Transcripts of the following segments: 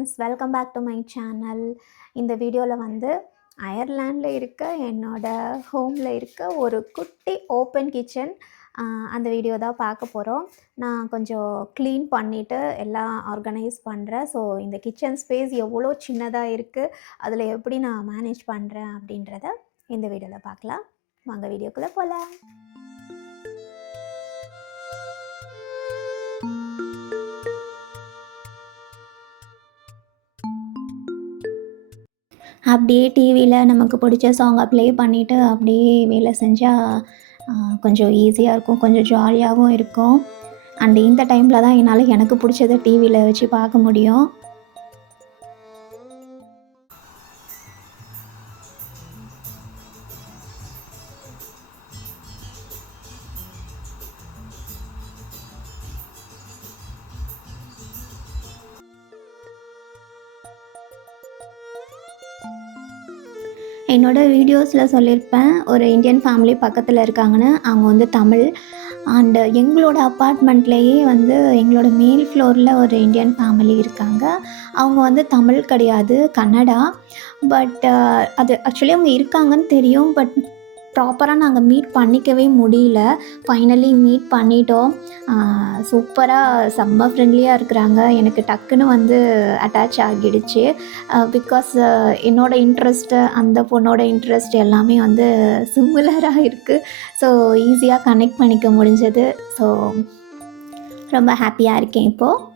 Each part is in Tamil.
Friends, welcome back to my channel. இந்த வீடியோவில் வந்து அயர்லாண்டில் இருக்க என்னோட ஹோமில் இருக்க ஒரு குட்டி ஓப்பன் கிச்சன், அந்த வீடியோ தான் பார்க்க போகிறோம். நான் கொஞ்சம் க்ளீன் பண்ணிவிட்டு எல்லாம் ஆர்கனைஸ் பண்ணுறேன். ஸோ இந்த கிச்சன் ஸ்பேஸ் எவ்வளோ சின்னதாக இருக்குது, அதில் எப்படி நான் மேனேஜ் பண்ணுறேன் அப்படின்றத இந்த வீடியோவில் பார்க்கலாம். வாங்க வீடியோக்குள்ளே போகலாம். அப்படியே டிவியில் நமக்கு பிடிச்ச சாங்கை ப்ளே பண்ணிவிட்டு அப்படியே வேலை செஞ்சால் கொஞ்சம் ஈஸியாக இருக்கும், கொஞ்சம் ஜாலியாகவும் இருக்கும். அண்ட் இந்த டைமில் தான் என்னால் எனக்கு பிடிச்சதை டிவியில் வச்சு பார்க்க முடியும். என்னோடய வீடியோஸில் சொல்லியிருப்பேன், ஒரு இந்தியன் ஃபேமிலி பக்கத்தில் இருக்காங்கன்னு. அவங்க வந்து தமிழ். அண்டு எங்களோட அப்பார்ட்மெண்ட்லேயே வந்து எங்களோட மேல் ஃப்ளோரில் ஒரு இந்தியன் ஃபேமிலி இருக்காங்க. அவங்க வந்து தமிழ் கிடையாது, கன்னடா. பட் அது ஆக்சுவலி அவங்க இருக்காங்கன்னு தெரியும். பட் ப்ராப்பராக நாங்கள் மீட் பண்ணிக்கவே முடியல. ஃபைனலி மீட் பண்ணிட்டோம். சூப்பராக செம்ம ஃப்ரெண்ட்லியாக இருக்கிறாங்க. எனக்கு டக்குன்னு வந்து அட்டாச் ஆகிடுச்சு. பிகாஸ் என்னோடய இன்ட்ரெஸ்ட்டு, அந்த பொண்ணோட இன்ட்ரெஸ்ட் எல்லாமே வந்து சிமிலராக இருக்குது. ஸோ ஈஸியாக கனெக்ட் பண்ணிக்க முடிஞ்சது. ஸோ ரொம்ப ஹாப்பியாக இருக்கேன் இப்போது.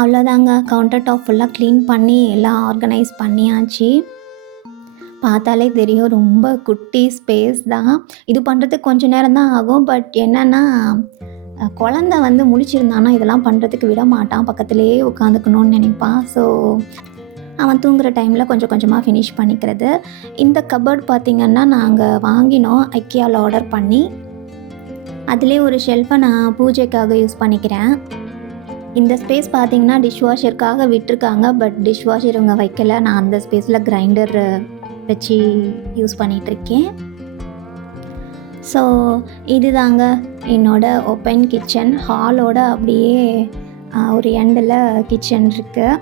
அவ்வளோதாங்க, கவுண்டர் டாப் ஃபுல்லாக க்ளீன் பண்ணி எல்லாம் ஆர்கனைஸ் பண்ணியாச்சு. பார்த்தாலே தெரியும், ரொம்ப குட்டி ஸ்பேஸ் தான். இது பண்ணுறதுக்கு கொஞ்சம் நேரம் தான் ஆகும். பட் என்னென்னா, குழந்த வந்து முழிச்சிருந்தானா இதெல்லாம் பண்ணுறதுக்கு விட மாட்டான், பக்கத்துலேயே உட்காந்துக்கணும்னு நினைப்பான். ஸோ அவன் தூங்குகிற டைமில் கொஞ்சம் கொஞ்சமாக ஃபினிஷ் பண்ணிக்கிறது. இந்த கபோர்ட் பார்த்திங்கன்னா நாங்கள் வாங்கினோம் ஐக்கியாவில் ஆர்டர் பண்ணி. அதிலே ஒரு ஷெல்ஃபை நான் பூஜைக்காக யூஸ் பண்ணிக்கிறேன். இந்த ஸ்பேஸ் பார்த்திங்கன்னா டிஷ்வாஷருக்காக விட்டுருக்காங்க. பட் டிஷ்வாஷர் இவங்க வைக்கலை. நான் அந்த ஸ்பேஸில் கிரைண்டர் வச்சு யூஸ் பண்ணிகிட்ருக்கேன். ஸோ இதுதாங்க என்னோடய ஓப்பன் கிச்சன். ஹாலோட அப்படியே ஒரு எண்டில் கிச்சன் இருக்குது.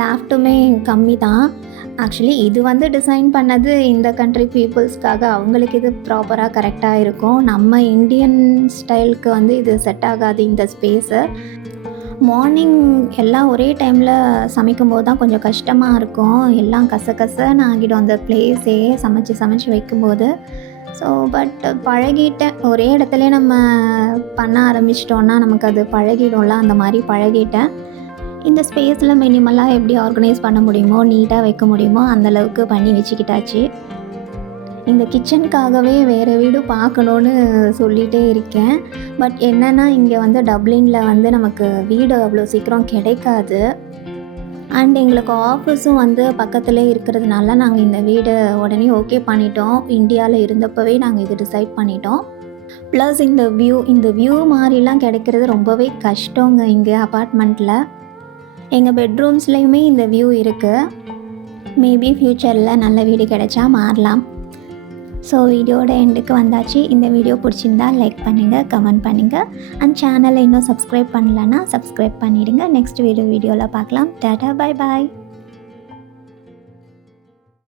லேஃப்ட்டுமே கம்மி தான். ஆக்சுவலி இது வந்து டிசைன் பண்ணது இந்த கண்ட்ரி பீப்புள்ஸ்க்காக. அவங்களுக்கு இது ப்ராப்பராக கரெக்டாக இருக்கும். நம்ம இந்தியன் ஸ்டைலுக்கு வந்து இது செட் ஆகாது இந்த ஸ்பேஸு. மார்னிங் எல்லாம் ஒரே டைமில் சமைக்கும் போது தான் கொஞ்சம் கஷ்டமாக இருக்கும். எல்லாம் கசகசன்னு ஆகிடும் அந்த பிளேஸே சமைச்சு வைக்கும்போது. ஸோ பட் பழகிட்டேன். ஒரே இடத்துல நம்ம பண்ண ஆரம்பிச்சிட்டோன்னா நமக்கு அது பழகிடும்ல, அந்த மாதிரி பழகிட்டேன். இந்த ஸ்பேஸில் மினிமலாக எப்படி ஆர்கனைஸ் பண்ண முடியுமோ, நீட்டாக வைக்க முடியுமோ அந்தளவுக்கு பண்ணி வச்சுக்கிட்டாச்சு. இந்த கிச்சனுக்காகவே வேறு வீடு பார்க்கணுன்னு சொல்லிகிட்டே இருக்கேன். பட் என்னென்னா, இங்கே வந்து டப்ளினில் வந்து நமக்கு வீடு அவ்வளோ சீக்கிரம் கிடைக்காது. அண்ட் எங்களுக்கு ஆஃபீஸும் வந்து பக்கத்துலேயே இருக்கிறதுனால நாங்கள் இந்த வீடு உடனே ஓகே பண்ணிட்டோம். இந்தியாவில் இருந்தப்பவே நாங்கள் இது டிசைட் பண்ணிட்டோம். ப்ளஸ் இந்த வியூ மாதிரிலாம் கிடைக்கிறது ரொம்பவே கஷ்டங்க இங்கே அப்பார்ட்மெண்ட்டில். எங்கள் பெட்ரூம்ஸ்லேயுமே இந்த வியூ இருக்குது. மேபி ஃப்யூச்சரில் நல்ல வீடு கிடைச்சா மாறலாம். ஸோ வீடியோட எண்டுக்கு வந்தாச்சு. இந்த வீடியோ பிடிச்சிருந்தா லைக் பண்ணுங்கள், கமெண்ட் பண்ணுங்கள். அண்ட் சேனலை இன்னும் சப்ஸ்கிரைப் பண்ணலன்னா சப்ஸ்கிரைப் பண்ணிவிடுங்க. நெக்ஸ்ட் வீடியோவில் பார்க்கலாம். Tata, bye bye.